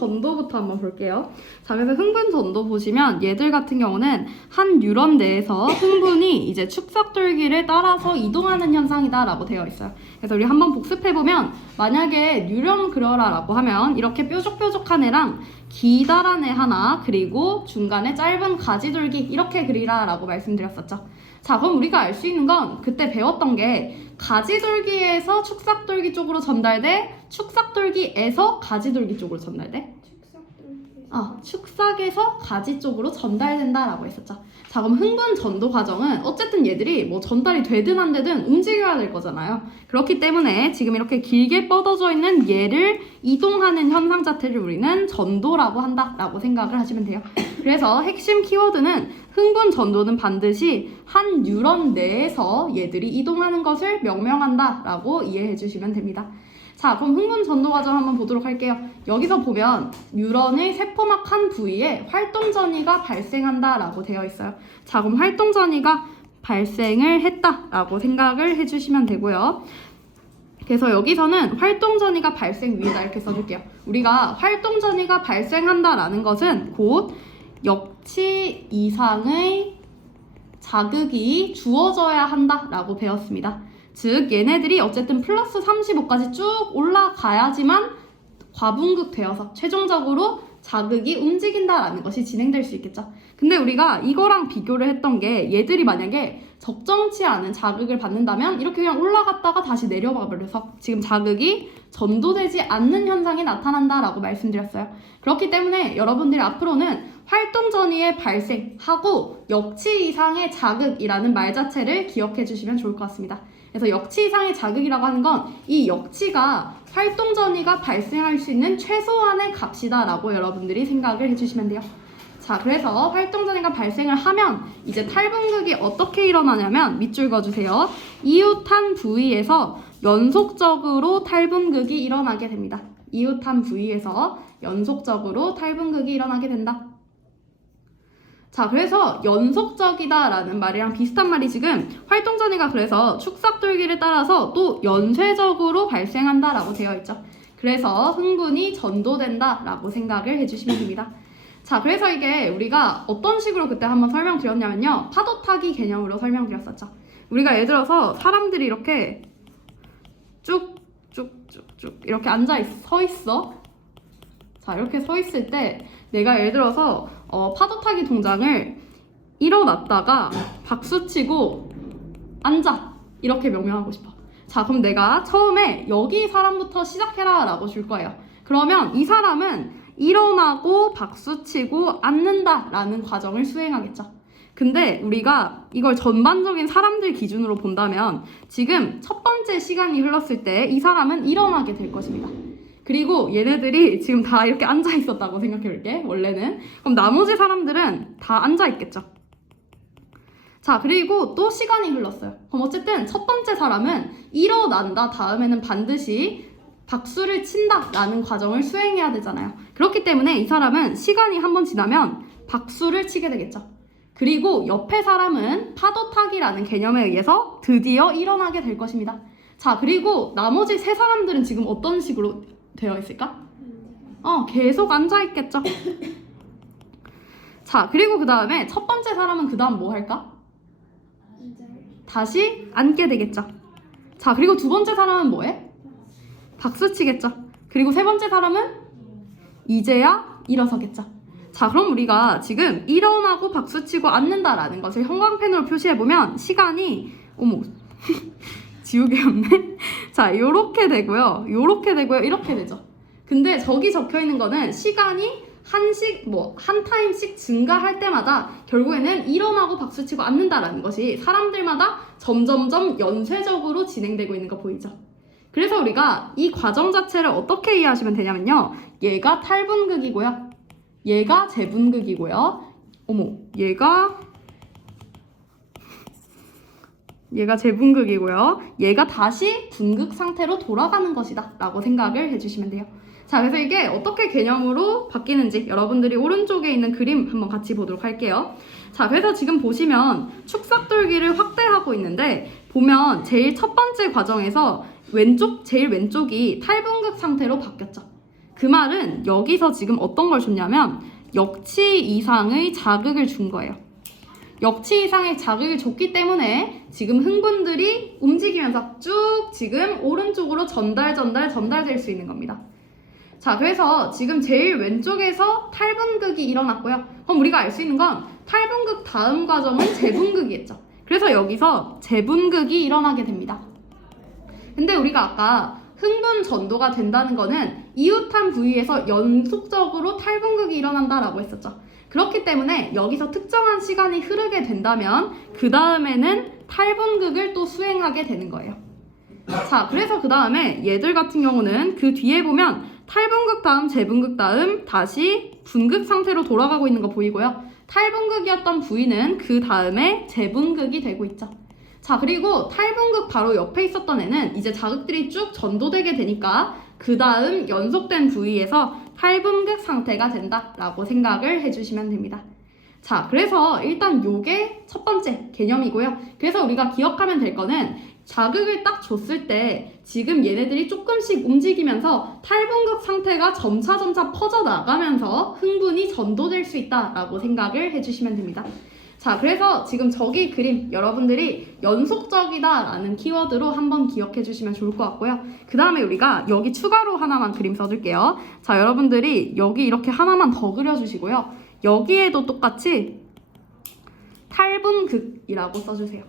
전도부터 한번 볼게요. 자, 그래서 흥분 전도 보시면 얘들 같은 경우는 한 뉴런 내에서 흥분이 이제 축삭돌기를 따라서 이동하는 현상이다라고 되어 있어요. 그래서 우리 한번 복습해보면 만약에 뉴런 그려라라고 하면 이렇게 뾰족뾰족한 애랑 기다란 애 하나 그리고 중간에 짧은 가지돌기 이렇게 그리라라고 말씀드렸었죠. 자, 그럼 우리가 알 수 있는 건 그때 배웠던 게 가지돌기에서 축삭돌기 쪽으로 전달돼 축삭돌기에서 가지돌기 쪽으로 전달돼? 축삭에서 가지 쪽으로 전달된다라고 했었죠. 자, 그럼 흥분 전도 과정은 어쨌든 얘들이 뭐 전달이 되든 안 되든 움직여야 될 거잖아요. 그렇기 때문에 지금 이렇게 길게 뻗어져 있는 얘를 이동하는 현상 자체를 우리는 전도라고 한다라고 생각을 하시면 돼요. 그래서 핵심 키워드는 흥분 전도는 반드시 한 뉴런 내에서 얘들이 이동하는 것을 명명한다라고 이해해 주시면 됩니다. 자, 그럼 흥분 전도 과정 한번 보도록 할게요. 여기서 보면 뉴런의 세포막 한 부위에 활동 전이가 발생한다라고 되어 있어요. 자, 그럼 활동 전이가 발생을 했다라고 생각을 해주시면 되고요. 그래서 여기서는 활동 전이가 발생 위에다 이렇게 써줄게요. 우리가 활동 전이가 발생한다라는 것은 곧 역치 이상의 자극이 주어져야 한다라고 배웠습니다. 즉 얘네들이 어쨌든 플러스 35까지 쭉 올라가야지만 과분극 되어서 최종적으로 자극이 움직인다라는 것이 진행될 수 있겠죠. 근데 우리가 이거랑 비교를 했던 게 얘들이 만약에 적정치 않은 자극을 받는다면 이렇게 그냥 올라갔다가 다시 내려가 버려서 지금 자극이 전도되지 않는 현상이 나타난다라고 말씀드렸어요. 그렇기 때문에 여러분들이 앞으로는 활동 전이의 발생하고 역치 이상의 자극이라는 말 자체를 기억해 주시면 좋을 것 같습니다. 그래서 역치 이상의 자극이라고 하는 건 이 역치가 활동 전이가 발생할 수 있는 최소한의 값이다 라고 여러분들이 생각을 해주시면 돼요. 자, 그래서 활동 전이가 발생을 하면 이제 탈분극이 어떻게 일어나냐면 밑줄 그어주세요. 이웃한 부위에서 연속적으로 탈분극이 일어나게 됩니다. 이웃한 부위에서 연속적으로 탈분극이 일어나게 된다. 자, 그래서 연속적이다라는 말이랑 비슷한 말이 지금 활동 전이가 그래서 축삭돌기를 따라서 또 연쇄적으로 발생한다라고 되어 있죠. 그래서 흥분이 전도된다라고 생각을 해주시면 됩니다. 자, 그래서 이게 우리가 어떤 식으로 그때 한번 설명드렸냐면요. 파도 타기 개념으로 설명드렸었죠. 우리가 예를 들어서 사람들이 이렇게 쭉쭉쭉쭉 이렇게 서 있어. 자, 이렇게 서 있을 때 내가 예를 들어서 파도 타기 동작을 일어났다가 박수치고 앉아 이렇게 명령하고 싶어. 자, 그럼 내가 처음에 여기 사람부터 시작해라 라고 줄 거예요. 그러면 이 사람은 일어나고 박수치고 앉는다 라는 과정을 수행하겠죠. 근데 우리가 이걸 전반적인 사람들 기준으로 본다면 지금 첫 번째 시간이 흘렀을 때 이 사람은 일어나게 될 것입니다. 그리고 얘네들이 지금 다 이렇게 앉아 있었다고 생각해 볼게, 원래는. 그럼 나머지 사람들은 다 앉아 있겠죠. 자, 그리고 또 시간이 흘렀어요. 그럼 어쨌든 첫 번째 사람은 일어난다 다음에는 반드시 박수를 친다 라는 과정을 수행해야 되잖아요. 그렇기 때문에 이 사람은 시간이 한번 지나면 박수를 치게 되겠죠. 그리고 옆에 사람은 파도 타기라는 개념에 의해서 드디어 일어나게 될 것입니다. 자, 그리고 나머지 세 사람들은 지금 어떤 식으로 되어 있을까? 계속 앉아 있겠죠. 자, 그리고 그 다음에 첫 번째 사람은 그 다음 뭐 할까? 다시 앉게 되겠죠. 자, 그리고 두 번째 사람은 뭐해? 박수 치겠죠. 그리고 세 번째 사람은 이제야 일어서겠죠. 자, 그럼 우리가 지금 일어나고 박수 치고 앉는다라는 것을 형광펜으로 표시해보면 시간이 지우개였네. 자, 요렇게 되고요. 요렇게 되고요. 이렇게 되죠. 근데 저기 적혀 있는 거는 시간이 한 타임씩 증가할 때마다 결국에는 일어나고 박수치고 앉는다라는 것이 사람들마다 점점점 연쇄적으로 진행되고 있는 거 보이죠? 그래서 우리가 이 과정 자체를 어떻게 이해하시면 되냐면요. 얘가 탈분극이고요. 얘가 재분극이고요. 얘가 재분극이고요. 얘가 다시 분극 상태로 돌아가는 것이다 라고 생각을 해주시면 돼요. 자, 그래서 이게 어떻게 개념으로 바뀌는지 여러분들이 오른쪽에 있는 그림 한번 같이 보도록 할게요. 자, 그래서 지금 보시면 축삭돌기를 확대하고 있는데 보면 제일 첫 번째 과정에서 제일 왼쪽이 탈분극 상태로 바뀌었죠. 그 말은 여기서 지금 어떤 걸 줬냐면 역치 이상의 자극을 준 거예요. 역치 이상의 자극을 줬기 때문에 지금 흥분들이 움직이면서 쭉 지금 오른쪽으로 전달될 수 있는 겁니다. 자, 그래서 지금 제일 왼쪽에서 탈분극이 일어났고요. 그럼 우리가 알 수 있는 건 탈분극 다음 과정은 재분극이었죠. 그래서 여기서 재분극이 일어나게 됩니다. 근데 우리가 아까 흥분 전도가 된다는 거는 이웃한 부위에서 연속적으로 탈분극이 일어난다라고 했었죠. 그렇기 때문에 여기서 특정한 시간이 흐르게 된다면 그 다음에는 탈분극을 또 수행하게 되는 거예요. 자, 그래서 그 다음에 얘들 같은 경우는 그 뒤에 보면 탈분극 다음 재분극 다음 다시 분극 상태로 돌아가고 있는 거 보이고요. 탈분극이었던 부위는 그 다음에 재분극이 되고 있죠. 자, 그리고 탈분극 바로 옆에 있었던 애는 이제 자극들이 쭉 전도되게 되니까 그 다음 연속된 부위에서 탈분극 상태가 된다라고 생각을 해주시면 됩니다. 자, 그래서 일단 요게 첫 번째 개념이고요. 그래서 우리가 기억하면 될 거는 자극을 딱 줬을 때 지금 얘네들이 조금씩 움직이면서 탈분극 상태가 점차 퍼져나가면서 흥분이 전도될 수 있다라고 생각을 해주시면 됩니다. 자, 그래서 지금 저기 그림 여러분들이 연속적이다라는 키워드로 한번 기억해 주시면 좋을 것 같고요. 그 다음에 우리가 여기 추가로 하나만 그림 써줄게요. 자, 여러분들이 여기 이렇게 하나만 더 그려주시고요. 여기에도 똑같이 탈분극이라고 써주세요.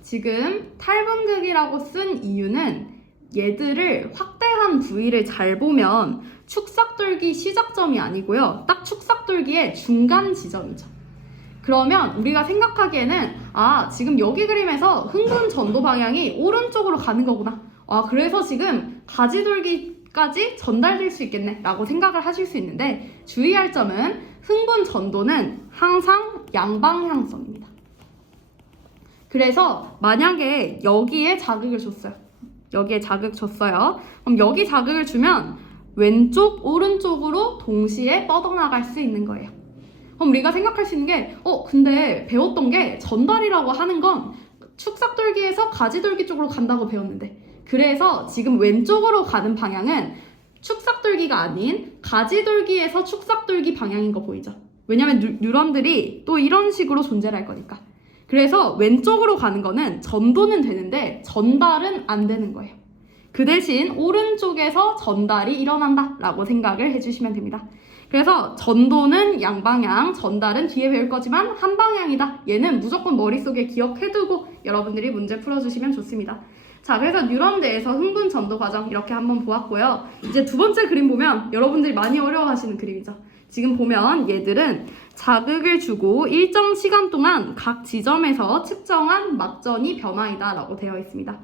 지금 탈분극이라고 쓴 이유는 얘들을 확대한 부위를 잘 보면 축삭돌기 시작점이 아니고요. 딱 축삭돌기의 중간 지점이죠. 그러면 우리가 생각하기에는 지금 여기 그림에서 흥분 전도 방향이 오른쪽으로 가는 거구나. 그래서 지금 가지돌기까지 전달될 수 있겠네 라고 생각을 하실 수 있는데 주의할 점은 흥분 전도는 항상 양방향성입니다. 그래서 만약에 여기에 자극을 줬어요. 여기에 자극 줬어요. 그럼 여기 자극을 주면 왼쪽, 오른쪽으로 동시에 뻗어나갈 수 있는 거예요. 그럼 우리가 생각할 수 있는 게 근데 배웠던 게 전달이라고 하는 건 축삭돌기에서 가지돌기 쪽으로 간다고 배웠는데 그래서 지금 왼쪽으로 가는 방향은 축삭돌기가 아닌 가지돌기에서 축삭돌기 방향인 거 보이죠? 왜냐면 뉴런들이 또 이런 식으로 존재를 할 거니까. 그래서 왼쪽으로 가는 거는 전도는 되는데 전달은 안 되는 거예요. 그 대신 오른쪽에서 전달이 일어난다 라고 생각을 해주시면 됩니다. 그래서 전도는 양방향, 전달은 뒤에 배울 거지만 한 방향이다. 얘는 무조건 머릿속에 기억해두고 여러분들이 문제 풀어주시면 좋습니다. 자, 그래서 뉴런대에서 흥분 전도 과정 이렇게 한번 보았고요. 이제 두 번째 그림 보면 여러분들이 많이 어려워하시는 그림이죠. 지금 보면 얘들은 자극을 주고 일정 시간 동안 각 지점에서 측정한 막전이 변화이다 라고 되어 있습니다.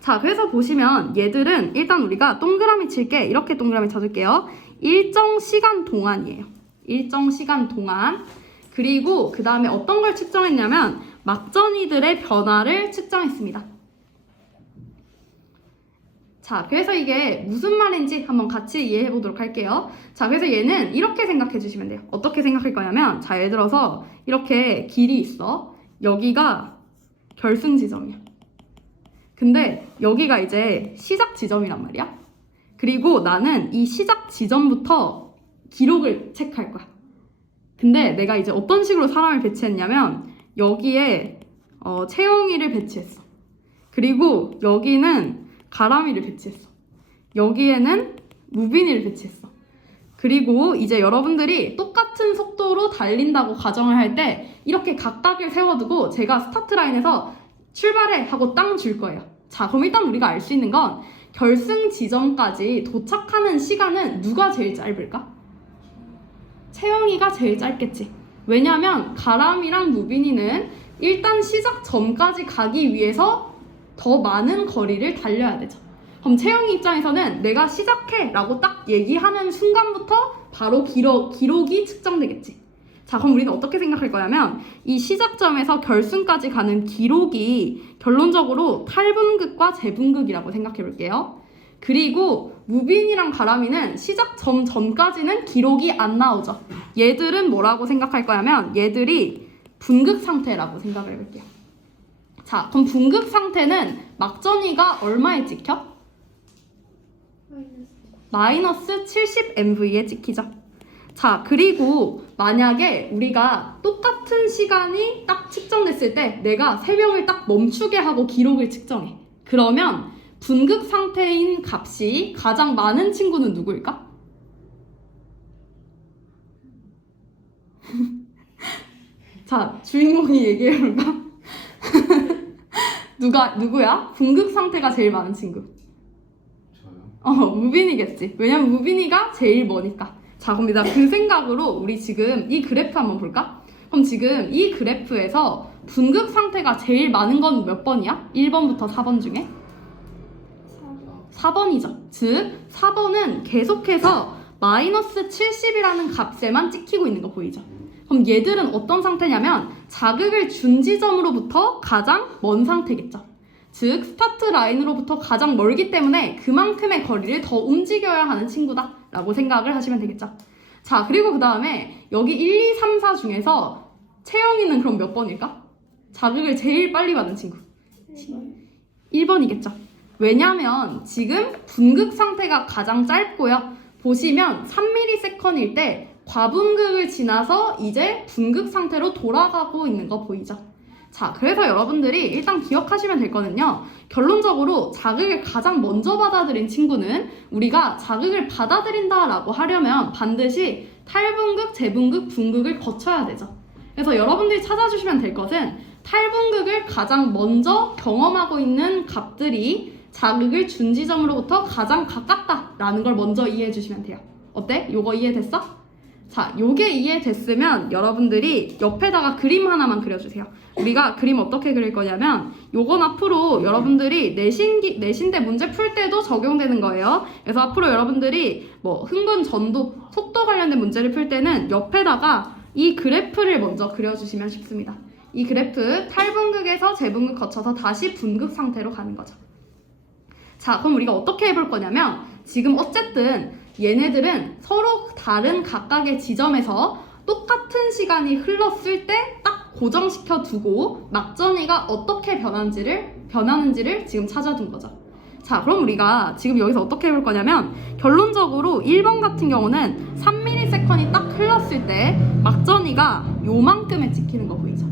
자, 그래서 보시면 얘들은 일단 우리가 동그라미 칠게 이렇게 동그라미 쳐줄게요. 일정 시간 동안이에요. 일정 시간 동안. 그리고 그 다음에 어떤 걸 측정했냐면 막전이들의 변화를 측정했습니다. 자, 그래서 이게 무슨 말인지 한번 같이 이해해 보도록 할게요. 자, 그래서 얘는 이렇게 생각해 주시면 돼요. 어떻게 생각할 거냐면 자, 예를 들어서 이렇게 길이 있어. 여기가 결승 지점이야. 근데 여기가 이제 시작 지점이란 말이야. 그리고 나는 이 시작 지점부터 기록을 체크할 거야. 근데 내가 이제 어떤 식으로 사람을 배치했냐면 여기에 채영이를 배치했어. 그리고 여기는 가람이를 배치했어. 여기에는 무빈이를 배치했어. 그리고 이제 여러분들이 똑같은 속도로 달린다고 가정을 할 때 이렇게 각각을 세워두고 제가 스타트 라인에서 출발해 하고 땅 줄 거예요. 자, 그럼 일단 우리가 알 수 있는 건 결승 지점까지 도착하는 시간은 누가 제일 짧을까? 채영이가 제일 짧겠지. 왜냐면 가람이랑 무빈이는 일단 시작 점까지 가기 위해서 더 많은 거리를 달려야 되죠. 그럼 채영이 입장에서는 내가 시작해 라고 딱 얘기하는 순간부터 바로 기록이 측정되겠지. 자, 그럼 우리는 어떻게 생각할 거냐면 이 시작점에서 결승까지 가는 기록이 결론적으로 탈분극과 재분극이라고 생각해 볼게요. 그리고 무빈이랑 가람이는 시작점 전까지는 기록이 안 나오죠. 얘들은 뭐라고 생각할 거냐면 얘들이 분극 상태라고 생각을 해볼게요. 자, 그럼 분극 상태는 막전이가 얼마에 찍혀? 마이너스 70mv에 찍히죠. 자, 그리고 만약에 우리가 똑같은 시간이 딱 측정됐을 때 내가 3명을 딱 멈추게 하고 기록을 측정해. 그러면 분극 상태인 값이 가장 많은 친구는 누구일까? 자, 주인공이 얘기해볼까? 누구야? 분극 상태가 제일 많은 친구. 저요? 무빈이겠지. 왜냐면 무빈이가 제일 머니까. 자, 그럼 일단 그 생각으로 우리 지금 이 그래프 한번 볼까? 그럼 지금 이 그래프에서 분극 상태가 제일 많은 건 몇 번이야? 1번부터 4번 중에? 4번이죠. 즉, 4번은 계속해서 마이너스 70이라는 값에만 찍히고 있는 거 보이죠? 그럼 얘들은 어떤 상태냐면 자극을 준 지점으로부터 가장 먼 상태겠죠. 즉, 스타트 라인으로부터 가장 멀기 때문에 그만큼의 거리를 더 움직여야 하는 친구다 라고 생각을 하시면 되겠죠. 자, 그리고 그 다음에 여기 1, 2, 3, 4 중에서 채영이는 그럼 몇 번일까? 자극을 제일 빨리 받은 친구. 1번이겠죠. 왜냐면 지금 분극 상태가 가장 짧고요. 보시면 3ms일 때 과분극을 지나서 이제 분극 상태로 돌아가고 있는 거 보이죠? 자, 그래서 여러분들이 일단 기억하시면 될 거는요. 결론적으로 자극을 가장 먼저 받아들인 친구는 우리가 자극을 받아들인다라고 하려면 반드시 탈분극, 재분극, 분극을 거쳐야 되죠. 그래서 여러분들이 찾아주시면 될 것은 탈분극을 가장 먼저 경험하고 있는 값들이 자극을 준 지점으로부터 가장 가깝다라는 걸 먼저 이해해 주시면 돼요. 어때? 요거 이해됐어? 자, 요게 이해됐으면 여러분들이 옆에다가 그림 하나만 그려주세요. 우리가 그림 어떻게 그릴 거냐면 요건 앞으로 여러분들이 내신대 문제 풀 때도 적용되는 거예요. 그래서 앞으로 여러분들이 뭐 흥분, 전도, 속도 관련된 문제를 풀 때는 옆에다가 이 그래프를 먼저 그려주시면 쉽습니다. 이 그래프 탈분극에서 재분극 거쳐서 다시 분극 상태로 가는 거죠. 자, 그럼 우리가 어떻게 해볼 거냐면 지금 어쨌든 얘네들은 서로 다른 각각의 지점에서 똑같은 시간이 흘렀을 때 딱 고정시켜 두고 막전이가 어떻게 변하는지를 지금 찾아둔 거죠. 자, 그럼 우리가 지금 여기서 어떻게 해볼 거냐면 결론적으로 1번 같은 경우는 3ms이 딱 흘렀을 때 막전이가 요만큼에 찍히는 거 보이죠?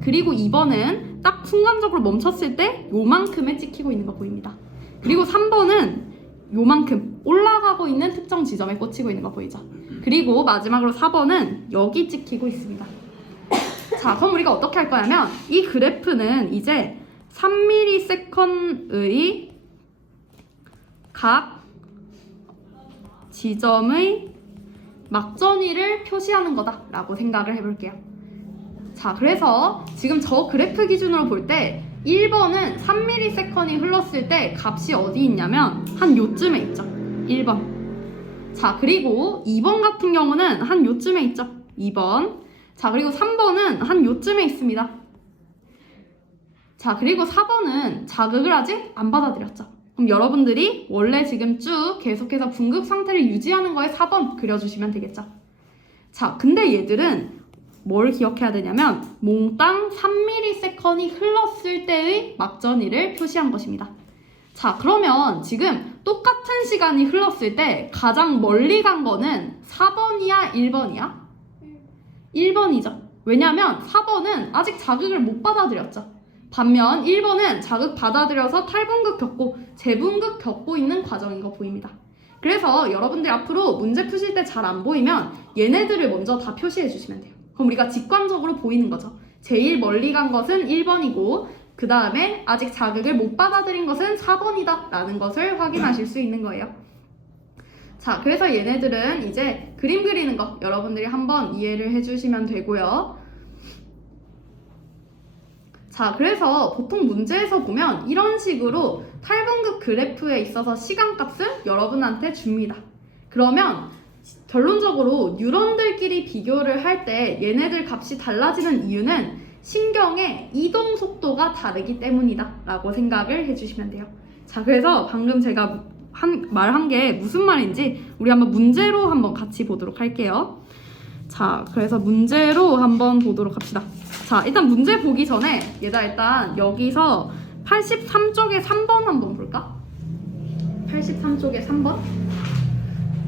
그리고 2번은 딱 순간적으로 멈췄을 때 요만큼에 찍히고 있는 거 보입니다. 그리고 3번은 요만큼 올라가고 있는 특정 지점에 꽂히고 있는 거 보이죠? 그리고 마지막으로 4번은 여기 찍히고 있습니다. 자, 그럼 우리가 어떻게 할 거냐면 이 그래프는 이제 3ms의 각 지점의 막전위를 표시하는 거다라고 생각을 해볼게요. 자, 그래서 지금 저 그래프 기준으로 볼 때 1번은 3ms이 흘렀을 때 값이 어디 있냐면 한 요쯤에 있죠. 1번. 자, 그리고 2번 같은 경우는 한 요쯤에 있죠. 2번. 자, 그리고 3번은 한 요쯤에 있습니다. 자, 그리고 4번은 자극을 아직 안 받아들였죠. 그럼 여러분들이 원래 지금 쭉 계속해서 분극 상태를 유지하는 거에 4번 그려주시면 되겠죠. 자, 근데 얘들은 뭘 기억해야 되냐면 몽땅 3ms이 흘렀을 때의 막전위를 표시한 것입니다. 자, 그러면 지금 똑같은 시간이 흘렀을 때 가장 멀리 간 거는 4번이야, 1번이야? 1번이죠. 왜냐면 4번은 아직 자극을 못 받아들였죠. 반면 1번은 자극 받아들여서 탈분극 겪고 재분극 겪고 있는 과정인 거 보입니다. 그래서 여러분들 앞으로 문제 푸실 때 잘 안 보이면 얘네들을 먼저 다 표시해 주시면 돼요. 그럼 우리가 직관적으로 보이는 거죠. 제일 멀리 간 것은 1번이고 그 다음에 아직 자극을 못 받아들인 것은 4번이다 라는 것을 확인하실 수 있는 거예요. 자, 그래서 얘네들은 이제 그림 그리는 거 여러분들이 한번 이해를 해주시면 되고요. 자, 그래서 보통 문제에서 보면 이런 식으로 탈분극 그래프에 있어서 시간값을 여러분한테 줍니다. 그러면 결론적으로 뉴런들끼리 비교를 할 때 얘네들 값이 달라지는 이유는 신경의 이동 속도가 다르기 때문이다 라고 생각을 해주시면 돼요. 자, 그래서 방금 제가 말한 게 무슨 말인지 우리 한번 문제로 한번 같이 보도록 할게요. 자, 그래서 문제로 한번 보도록 합시다. 자, 일단 문제 보기 전에 얘들아 일단 여기서 83쪽에 3번 한번 볼까? 83쪽에 3번.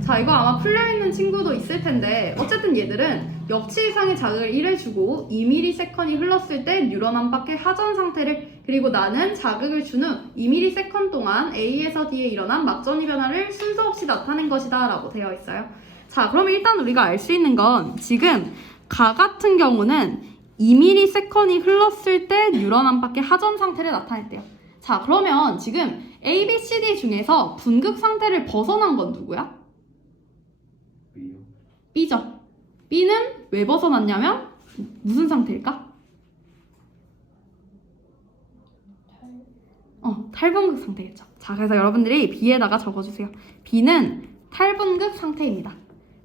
자, 이거 아마 풀려있는 친구도 있을 텐데 어쨌든 얘들은 역치 이상의 자극을 1해주고 2ms이 흘렀을 때 뉴런 안팎의 하전 상태를, 그리고 나는 자극을 준 후 2ms 동안 A에서 D에 일어난 막전이 변화를 순서 없이 나타낸 것이다 라고 되어 있어요. 자, 그럼 일단 우리가 알 수 있는 건 지금 가 같은 경우는 2ms이 흘렀을 때 뉴런 안팎의 하전 상태를 나타냈대요. 자, 그러면 지금 A, B, C, D 중에서 분극 상태를 벗어난 건 누구야? B요. B죠. B는 왜 벗어났냐면 무슨 상태일까? 탈분극 상태겠죠. 자, 그래서 여러분들이 B에다가 적어주세요. B는 탈분극 상태입니다.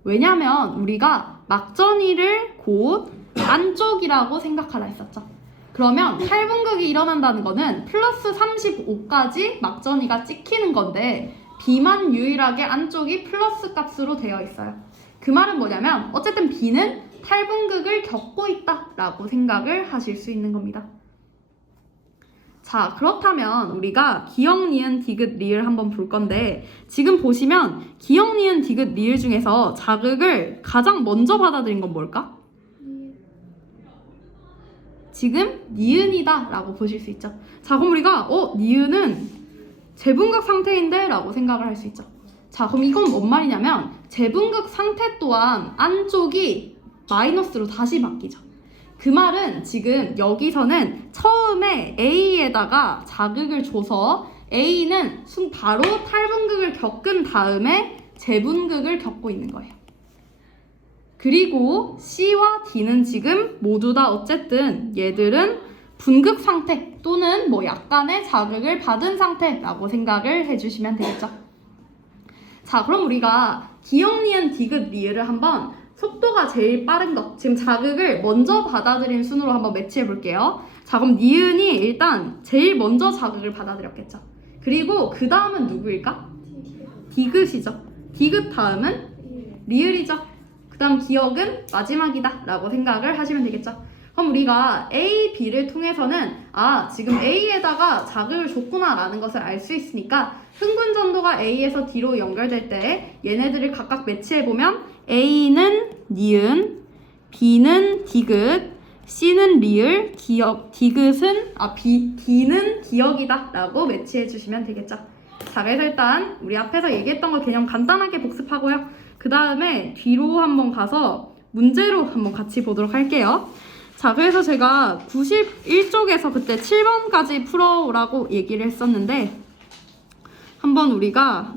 왜냐면 우리가 막전이를 곧 안쪽이라고 생각하라 했었죠. 그러면 탈분극이 일어난다는 거는 플러스 35까지 막전이가 찍히는 건데 B만 유일하게 안쪽이 플러스 값으로 되어 있어요. 그 말은 뭐냐면 어쨌든 B는 탈분극을 겪고 있다라고 생각을 하실 수 있는 겁니다. 자, 그렇다면 우리가 기역, 니은, 디귿, 리을 한번 볼 건데 지금 보시면 기역, 니은, 디귿, 리을 중에서 자극을 가장 먼저 받아들인 건 뭘까? 지금 니은이다 라고 보실 수 있죠. 자, 그럼 우리가 니은은 재분극 상태인데 라고 생각을 할 수 있죠. 자, 그럼 이건 뭔 말이냐면 재분극 상태 또한 안쪽이 마이너스로 다시 바뀌죠. 그 말은 지금 여기서는 처음에 A에다가 자극을 줘서 A는 바로 탈분극을 겪은 다음에 재분극을 겪고 있는 거예요. 그리고 C와 D는 지금 모두 다 어쨌든 얘들은 분극 상태 또는 뭐 약간의 자극을 받은 상태라고 생각을 해주시면 되겠죠. 자, 그럼 우리가 기역, 니은, 디귿, 리을을 한번 속도가 제일 빠른 것, 지금 자극을 먼저 받아들인 순으로 한번 매치해 볼게요. 자, 그럼 니은이 일단 제일 먼저 자극을 받아들였겠죠. 그리고 그 다음은 누구일까? 디귿이죠. 디귿 다음은 리을이죠. 그 다음 기역은 마지막이다 라고 생각을 하시면 되겠죠. 그럼 우리가 A, B를 통해서는 지금 A에다가 자극을 줬구나 라는 것을 알 수 있으니까 흥분 전도가 A에서 D로 연결될 때 얘네들을 각각 매치해보면 A는 니은, B는 디귿, C는 리을, 디귿은 D는 기역이다 라고 매치해 주시면 되겠죠. 자, 그래서 일단 우리 앞에서 얘기했던 거 개념 간단하게 복습하고요. 그 다음에 뒤로 한번 가서 문제로 한번 같이 보도록 할게요. 자, 그래서 제가 91쪽에서 그때 7번까지 풀어오라고 얘기를 했었는데 한번 우리가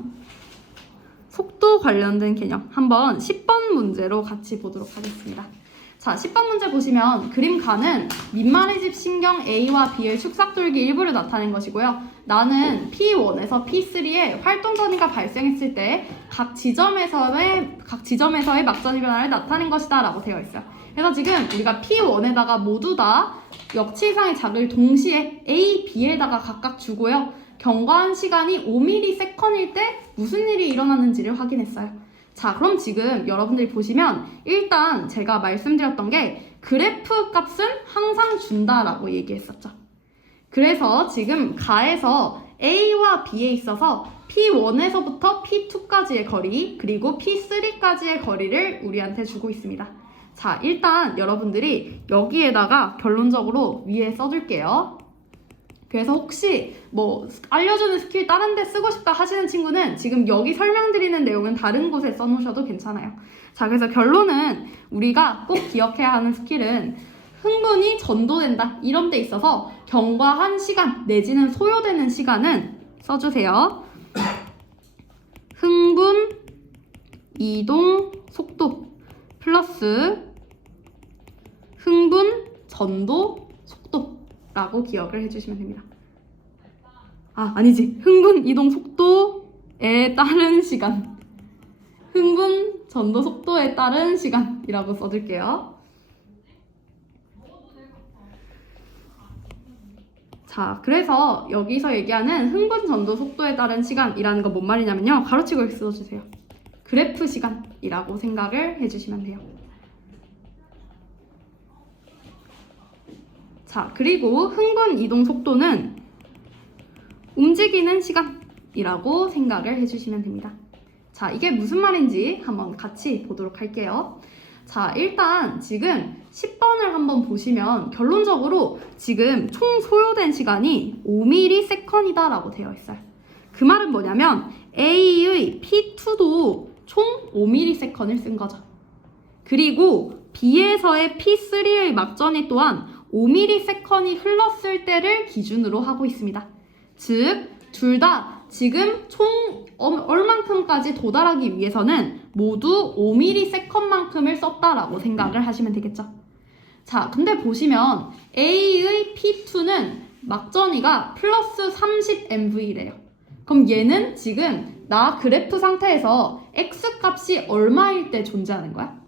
속도 관련된 개념 한번 10번 문제로 같이 보도록 하겠습니다. 자, 10번 문제 보시면 그림 가는 민말의 집 신경 A와 B의 축삭돌기 일부를 나타낸 것이고요. 나는 P1에서 P3에 활동 전이가 발생했을 때 각 지점에서의 막전이 변화를 나타낸 것이다 라고 되어 있어요. 그래서 지금 우리가 P1에다가 모두 다 역치 이상의 자극을 동시에 A, B에다가 각각 주고요. 경과한 시간이 5ms일 때 무슨 일이 일어나는지를 확인했어요. 자, 그럼 지금 여러분들이 보시면 일단 제가 말씀드렸던 게 그래프 값은 항상 준다라고 얘기했었죠. 그래서 지금 가에서 A와 B에 있어서 P1에서부터 P2까지의 거리 그리고 P3까지의 거리를 우리한테 주고 있습니다. 자, 일단 여러분들이 여기에다가 결론적으로 위에 써줄게요. 그래서 혹시 뭐 알려주는 스킬 다른 데 쓰고 싶다 하시는 친구는 지금 여기 설명드리는 내용은 다른 곳에 써놓으셔도 괜찮아요. 자, 그래서 결론은 우리가 꼭 기억해야 하는 스킬은 흥분이 전도된다 이런 데 있어서 경과한 시간 내지는 소요되는 시간은 써주세요. 흥분, 이동, 속도 플러스 흥분, 전도, 속도라고 기억을 해주시면 됩니다. 아니지. 흥분, 이동, 속도에 따른 시간. 흥분, 전도, 속도에 따른 시간이라고 써줄게요. 자, 그래서 여기서 얘기하는 흥분, 전도, 속도에 따른 시간이라는 건 뭔 말이냐면요. 가로치고 써주세요. 그래프 시간이라고 생각을 해주시면 돼요. 자, 그리고 흥분, 이동, 속도는 움직이는 시간, 이라고 생각을 해주시면 됩니다. 자, 이게 무슨 말인지 한번 같이 보도록 할게요. 자, 일단 지금 10번을 한번 보시면 결론적으로 지금 총 소요된 시간이 5ms 라고 되어 있어요. 그 말은 뭐냐면 A의 P2도 총 5ms를 쓴 거죠. 그리고 B에서의 P3의 막전이 또한 5ms이 흘렀을 때를 기준으로 하고 있습니다. 즉, 둘 다 지금 총 얼만큼까지 도달하기 위해서는 모두 5ms만큼을 썼다라고 생각을 하시면 되겠죠. 자, 근데 보시면 A의 P2는 막전이가 플러스 30MV래요. 그럼 얘는 지금 나 그래프 상태에서 X값이 얼마일 때 존재하는 거야?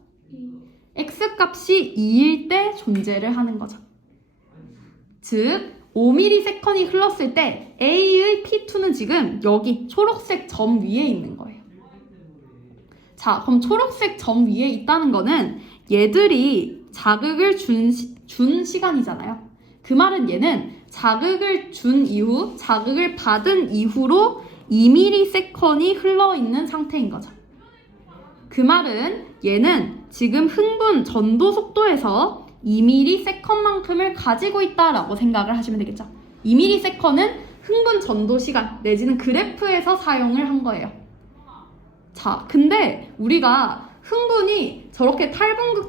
X값이 2일 때 존재를 하는 거죠. 즉, 5ms이 흘렀을 때 A의 P2는 지금 여기 초록색 점 위에 있는 거예요. 자, 그럼 초록색 점 위에 있다는 거는 얘들이 자극을 준 시간이잖아요. 그 말은 얘는 자극을 준 이후, 자극을 받은 이후로 2ms이 흘러있는 상태인 거죠. 그 말은 얘는 지금 흥분 전도 속도에서 2ms만큼을 가지고 있다라고 생각을 하시면 되겠죠. 2ms는 흥분 전도 시간 내지는 그래프에서 사용을 한 거예요. 자, 근데 우리가 흥분이 저렇게 탈분극,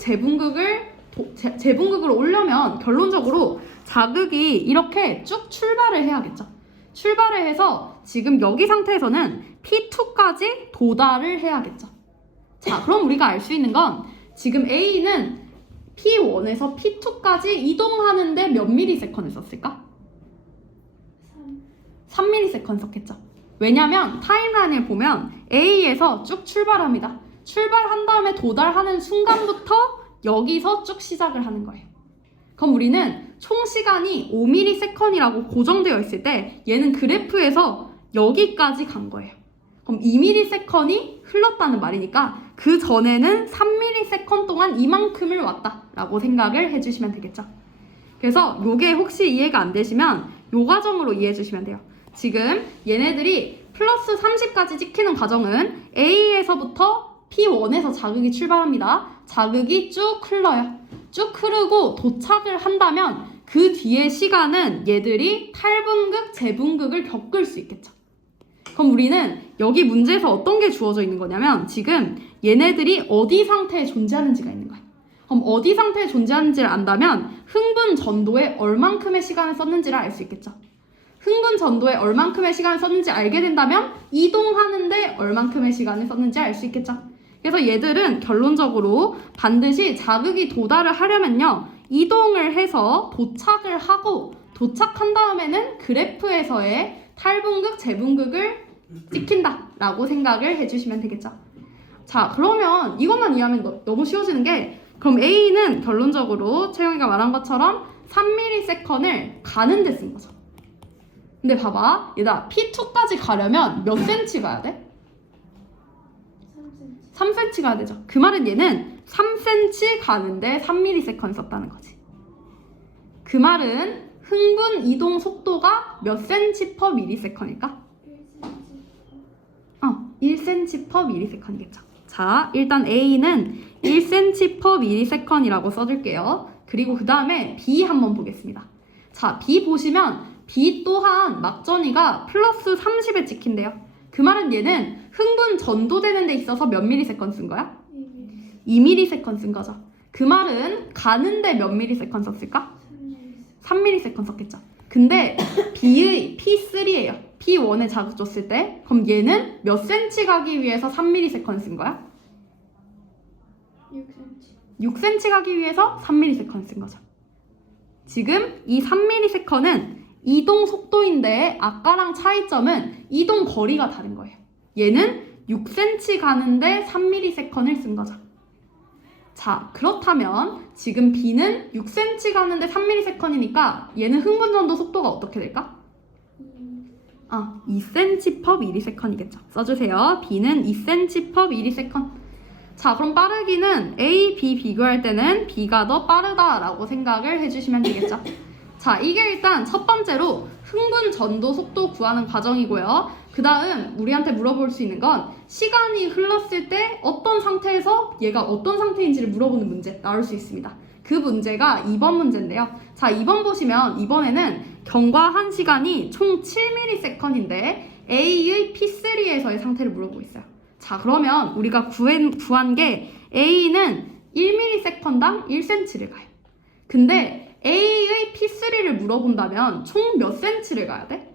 재분극으로 오려면 결론적으로 자극이 이렇게 쭉 출발을 해야겠죠. 출발을 해서 지금 여기 상태에서는 P2까지 도달을 해야겠죠. 자, 그럼 우리가 알 수 있는 건 지금 A는 P1에서 P2까지 이동하는데 몇 ms를 썼을까? 3ms 썼겠죠. 왜냐면 타임라인을 보면 A에서 쭉 출발합니다. 출발한 다음에 도달하는 순간부터 여기서 쭉 시작을 하는 거예요. 그럼 우리는 총 시간이 5ms이라고 고정되어 있을 때 얘는 그래프에서 여기까지 간 거예요. 그럼 2ms이 흘렀다는 말이니까 그 전에는 3ms 동안 이만큼을 왔다라고 생각을 해주시면 되겠죠. 그래서 요게 혹시 이해가 안 되시면 요 과정으로 이해해 주시면 돼요. 지금 얘네들이 플러스 30까지 찍히는 과정은 A에서부터 P1에서 자극이 출발합니다. 자극이 쭉 흘러요. 쭉 흐르고 도착을 한다면 그 뒤의 시간은 얘들이 탈분극, 재분극을 겪을 수 있겠죠. 그럼 우리는 여기 문제에서 어떤 게 주어져 있는 거냐면 지금 얘네들이 어디 상태에 존재하는지가 있는 거예요. 그럼 어디 상태에 존재하는지를 안다면 흥분 전도에 얼만큼의 시간을 썼는지를 알 수 있겠죠. 흥분 전도에 얼만큼의 시간을 썼는지 알게 된다면 이동하는데 얼만큼의 시간을 썼는지 알 수 있겠죠. 그래서 얘들은 결론적으로 반드시 자극이 도달을 하려면요. 이동을 해서 도착을 하고 도착한 다음에는 그래프에서의 탈분극, 재분극을 찍힌다 라고 생각을 해주시면 되겠죠. 자, 그러면 이것만 이해하면 너무 쉬워지는 게 그럼 A는 결론적으로 채영이가 말한 것처럼 3ms를 가는 데 쓴 거죠. 근데 봐봐, 얘들아, P2까지 가려면 몇 cm 가야 돼? 3cm 가야 되죠. 그 말은 얘는 3cm 가는데 3ms 썼다는 거지. 그 말은 흥분 이동 속도가 몇 cm per ms일까? 1cm per ms이겠죠. 자, 일단 A는 1cm per ms이라고 써줄게요. 그리고 그 다음에 B 한번 보겠습니다. 자, B 보시면 B 또한 막전이가 플러스 30에 찍힌대요. 그 말은 얘는 흥분 전도되는 데 있어서 몇 ms쓴 거야? 2ms 쓴 거죠. 그 말은 가는데 몇 ms 썼을까? 3ms 썼겠죠. 근데 B의 P3예요. P1에 자극 줬을 때 그럼 얘는 몇 cm 가기 위해서 3ms 쓴 거야? 6cm 가기 위해서 3ms 쓴 거죠. 지금 이 3ms는 이동 속도인데 아까랑 차이점은 이동 거리가 다른 거예요. 얘는 6cm 가는데 3ms를 쓴 거죠. 자, 그렇다면 지금 B는 6cm 가는데 3ms이니까 얘는 흥분 전도 속도가 어떻게 될까? 2cm per ms이겠죠. 써주세요. B는 2cm per ms. 자, 그럼 빠르기는 A, B 비교할 때는 B가 더 빠르다라고 생각을 해주시면 되겠죠. 자, 이게 일단 첫 번째로 흥분 전도 속도 구하는 과정이고요. 그 다음 우리한테 물어볼 수 있는 건 시간이 흘렀을 때 어떤 상태에서 얘가 어떤 상태인지를 물어보는 문제 나올 수 있습니다. 그 문제가 2번 문제인데요. 자, 2번 보시면 이번에는 경과한 시간이 총 7ms인데 A의 P3에서의 상태를 물어보고 있어요. 자, 그러면 우리가 구한 게 A는 1ms당 1cm를 가요. 근데 A의 P3를 물어본다면 총 몇 cm를 가야 돼?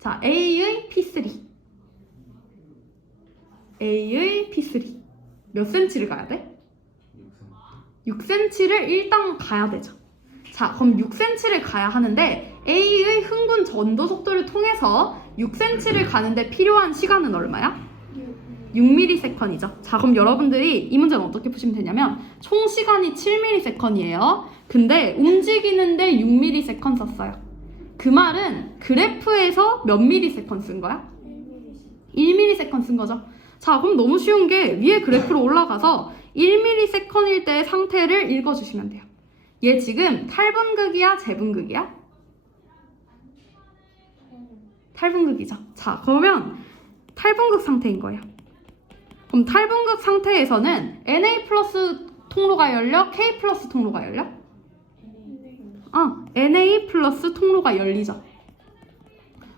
자, A의 P3. A의 P3. 몇 cm를 가야 돼? 6cm를 일단 가야 되죠. 자, 그럼 6cm를 가야 하는데 A의 흥분 전도 속도를 통해서 6cm를 가는데 필요한 시간은 얼마야? 6ms이죠. 자, 그럼 여러분들이 이 문제는 어떻게 푸시면 되냐면 총 시간이 7ms이에요. 근데 움직이는데 6ms 썼어요. 그 말은 그래프에서 몇 ms 쓴 거야? 1ms 쓴 거죠. 자, 그럼 너무 쉬운 게 위에 그래프로 올라가서 1ms일 때의 상태를 읽어주시면 돼요. 얘 지금 탈분극이야, 재분극이야? 탈분극이죠. 자, 그러면 탈분극 상태인 거예요. 그럼 탈분극 상태에서는 Na 플러스 통로가 열려, K 플러스 통로가 열려? Na 플러스 통로가 열리죠.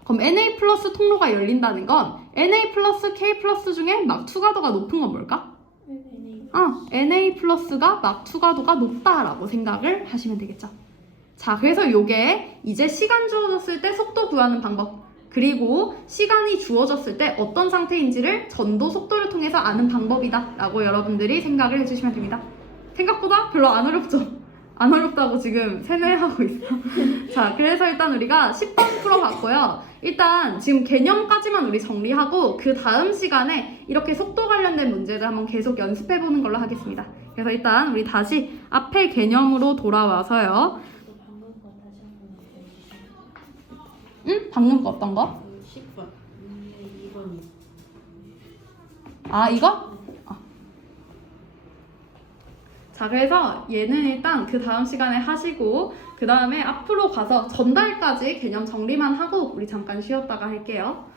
그럼 Na 플러스 통로가 열린다는 건 Na 플러스 K 플러스 중에 막 투과도가 높은 건 뭘까? Na 플러스가 막 투과도가 높다라고 생각을 하시면 되겠죠. 자, 그래서 요게 이제 시간 주어졌을 때 속도 구하는 방법, 그리고 시간이 주어졌을 때 어떤 상태인지를 전도 속도를 통해서 아는 방법이다 라고 여러분들이 생각을 해주시면 됩니다. 생각보다 별로 안 어렵죠? 안 어렵다고 지금 세뇌하고 있어. 자, 그래서 일단 우리가 10번 풀어봤고요. 일단 지금 개념까지만 우리 정리하고 그 다음 시간에 이렇게 속도 관련된 문제들 한번 계속 연습해보는 걸로 하겠습니다. 그래서 일단 우리 다시 앞에 개념으로 돌아와서요. 응? 방금 거 어떤 거? 10번. 2번이. 아, 이거? 자, 그래서 얘는 일단 그 다음 시간에 하시고 그 다음에 앞으로 가서 전달까지 개념 정리만 하고 우리 잠깐 쉬었다가 할게요.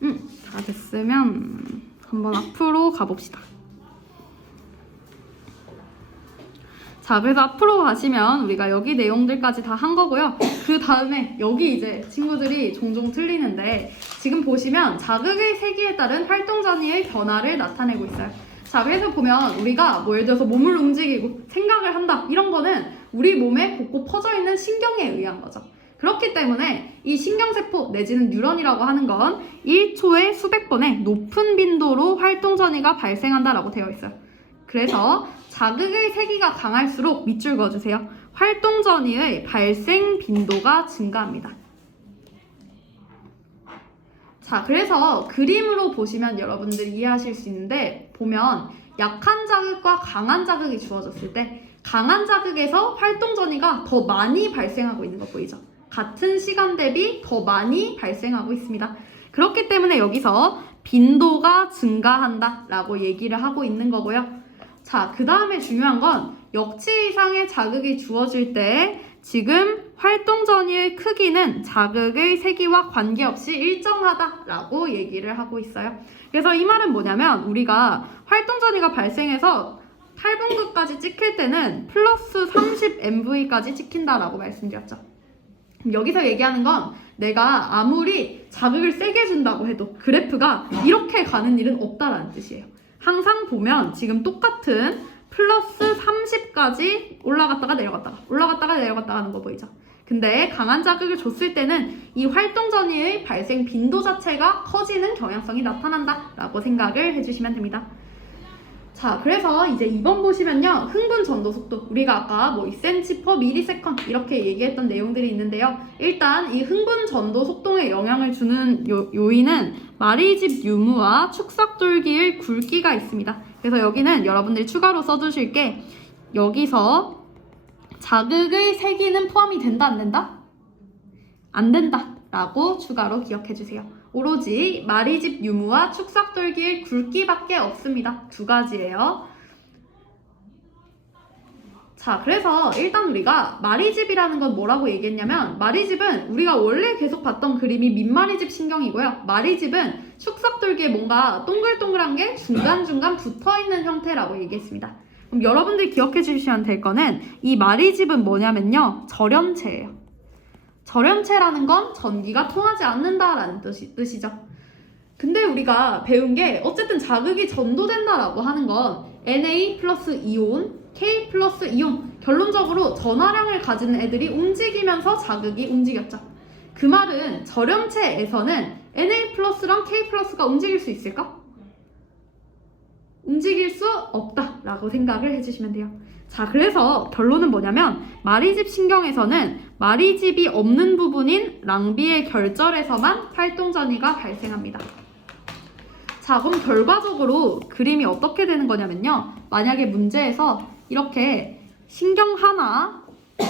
다 됐으면 한번 앞으로 가봅시다. 자, 그래서 앞으로 가시면 우리가 여기 내용들까지 다 한 거고요. 그 다음에 여기 이제 친구들이 종종 틀리는데 지금 보시면 자극의 세기에 따른 활동 전이의 변화를 나타내고 있어요. 자, 그래서 보면 우리가 뭐 예를 들어서 몸을 움직이고 생각을 한다 이런 거는 우리 몸에 곳곳 퍼져 있는 신경에 의한 거죠. 그렇기 때문에 이 신경세포 내지는 뉴런이라고 하는 건 1초에 수백 번의 높은 빈도로 활동 전이가 발생한다라고 되어 있어요. 그래서 자극의 세기가 강할수록 밑줄 그어주세요. 활동 전이의 발생 빈도가 증가합니다. 자, 그래서 그림으로 보시면 여러분들이 이해하실 수 있는데 보면 약한 자극과 강한 자극이 주어졌을 때 강한 자극에서 활동 전이가 더 많이 발생하고 있는 거 보이죠? 같은 시간 대비 더 많이 발생하고 있습니다. 그렇기 때문에 여기서 빈도가 증가한다 라고 얘기를 하고 있는 거고요. 자, 그 다음에 중요한 건 역치 이상의 자극이 주어질 때 지금 활동 전이의 크기는 자극의 세기와 관계없이 일정하다라고 얘기를 하고 있어요. 그래서 이 말은 뭐냐면 우리가 활동 전이가 발생해서 탈분극까지 찍힐 때는 플러스 30MV까지 찍힌다라고 말씀드렸죠. 여기서 얘기하는 건 내가 아무리 자극을 세게 준다고 해도 그래프가 이렇게 가는 일은 없다라는 뜻이에요. 항상 보면 지금 똑같은 플러스 30까지 올라갔다가 내려갔다가 하는 거 보이죠? 근데 강한 자극을 줬을 때는 이 활동 전이의 발생 빈도 자체가 커지는 경향성이 나타난다 라고 생각을 해주시면 됩니다. 자, 그래서 이제 2번 보시면요. 흥분 전도 속도. 우리가 아까 뭐 2cm/ms 이렇게 얘기했던 내용들이 있는데요. 일단 이 흥분 전도 속도에 영향을 주는 요인은 마리집 유무와 축삭돌기의 굵기가 있습니다. 그래서 여기는 여러분들이 추가로 써두실 게 여기서 자극의 세기는 포함이 된다, 안 된다? 안 된다 라고 추가로 기억해 주세요. 오로지 마리집 유무와 축삭돌기의 굵기밖에 없습니다. 두 가지예요. 자, 그래서 일단 우리가 마리집이라는 건 뭐라고 얘기했냐면 마리집은 우리가 원래 계속 봤던 그림이 민마리집 신경이고요. 마리집은 축삭돌기에 뭔가 동글동글한 게 중간중간 붙어있는 형태라고 얘기했습니다. 그럼 여러분들이 기억해 주시면 될 거는 이 마리집은 뭐냐면요. 절연체예요. 절연체라는 건 전기가 통하지 않는다라는 뜻이죠. 근데 우리가 배운 게 어쨌든 자극이 전도된다라고 하는 건 Na 플러스 이온, K 플러스 이온, 결론적으로 전하량을 가지는 애들이 움직이면서 자극이 움직였죠. 그 말은 절연체에서는 Na 플러스랑 K 플러스가 움직일 수 있을까? 움직일 수 없다라고 생각을 해주시면 돼요. 자, 그래서 결론은 뭐냐면 마리집 신경에서는 마리집이 없는 부분인 랑비의 결절에서만 활동전이가 발생합니다. 자, 그럼 결과적으로 그림이 어떻게 되는 거냐면요. 만약에 문제에서 이렇게 신경 하나,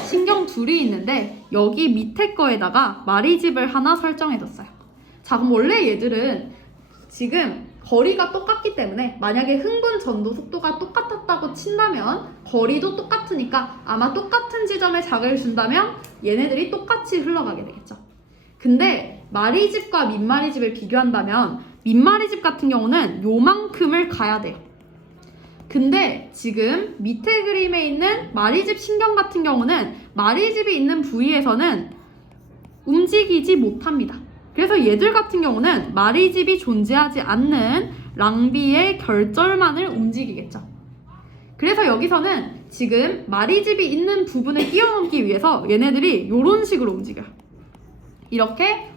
신경 둘이 있는데 여기 밑에 거에다가 마리집을 하나 설정해뒀어요. 자, 그럼 원래 얘들은 지금 거리가 똑같기 때문에 만약에 흥분 전도 속도가 똑같았다고 친다면 거리도 똑같으니까 아마 똑같은 지점에 자극을 준다면 얘네들이 똑같이 흘러가게 되겠죠. 근데 마리집과 민마리집을 비교한다면 민마리집 같은 경우는 요만큼을 가야 돼요. 근데 지금 밑에 그림에 있는 마리집 신경 같은 경우는 마리집이 있는 부위에서는 움직이지 못합니다. 그래서 얘들 같은 경우는 마리집이 존재하지 않는 랑비의 결절만을 움직이겠죠. 그래서 여기서는 지금 마리집이 있는 부분을 뛰어넘기 위해서 얘네들이 이런 식으로 움직여요. 이렇게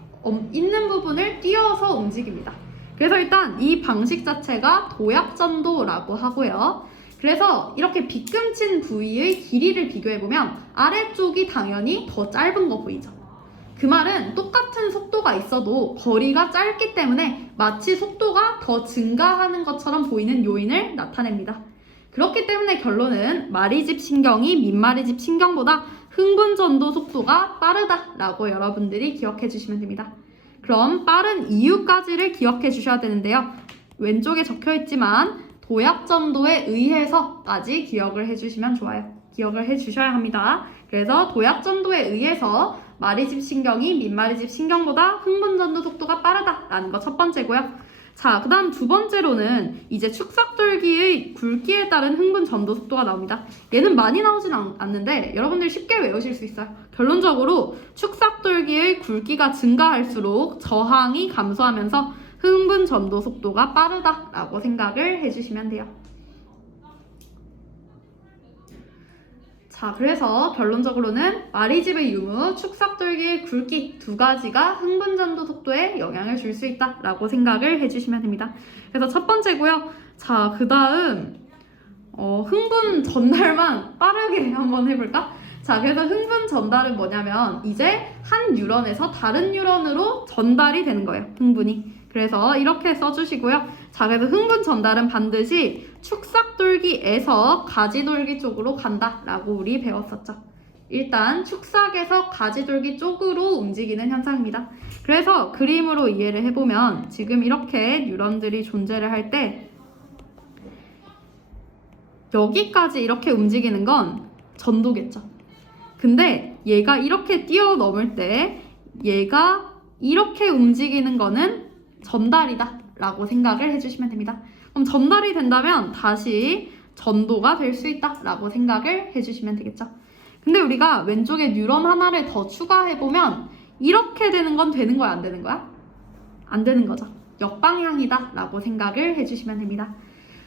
있는 부분을 뛰어서 움직입니다. 그래서 일단 이 방식 자체가 도약전도라고 하고요. 그래서 이렇게 빗금친 부위의 길이를 비교해보면 아래쪽이 당연히 더 짧은 거 보이죠? 그 말은 똑같은 속도가 있어도 거리가 짧기 때문에 마치 속도가 더 증가하는 것처럼 보이는 요인을 나타냅니다. 그렇기 때문에 결론은 마리집 신경이 민마리집 신경보다 흥분 전도 속도가 빠르다라고 여러분들이 기억해 주시면 됩니다. 그럼 빠른 이유까지를 기억해 주셔야 되는데요. 왼쪽에 적혀 있지만 도약 전도에 의해서까지 기억을 해주시면 좋아요. 기억을 해주셔야 합니다. 그래서 도약 전도에 의해서 마리집 신경이 민마리집 신경보다 흥분 전도 속도가 빠르다라는 거 첫 번째고요. 자, 그 다음 두 번째로는 이제 축삭돌기의 굵기에 따른 흥분 전도 속도가 나옵니다. 얘는 많이 나오진 않는데 여러분들이 쉽게 외우실 수 있어요. 결론적으로 축삭돌기의 굵기가 증가할수록 저항이 감소하면서 흥분 전도 속도가 빠르다라고 생각을 해주시면 돼요. 자, 그래서 결론적으로는 마리집의 유무, 축삭돌기의 굵기 두 가지가 흥분 전도 속도에 영향을 줄 수 있다라고 생각을 해주시면 됩니다. 그래서 첫 번째고요. 자, 그 다음 흥분 전달만 빠르게 한번 해볼까? 자, 그래서 흥분 전달은 뭐냐면 이제 한 뉴런에서 다른 뉴런으로 전달이 되는 거예요. 흥분이. 그래서 이렇게 써주시고요. 자, 그래서 흥분 전달은 반드시 축삭돌기에서 가지돌기 쪽으로 간다라고 우리 배웠었죠. 일단 축삭에서 가지돌기 쪽으로 움직이는 현상입니다. 그래서 그림으로 이해를 해보면 지금 이렇게 뉴런들이 존재를 할 때 여기까지 이렇게 움직이는 건 전도겠죠. 근데 얘가 이렇게 뛰어넘을 때 얘가 이렇게 움직이는 거는 전달이다 라고 생각을 해주시면 됩니다. 그럼 전달이 된다면 다시 전도가 될 수 있다 라고 생각을 해주시면 되겠죠. 근데 우리가 왼쪽에 뉴런 하나를 더 추가해보면 이렇게 되는 건 되는 거야, 안 되는 거야? 안 되는 거죠. 역방향이다 라고 생각을 해주시면 됩니다.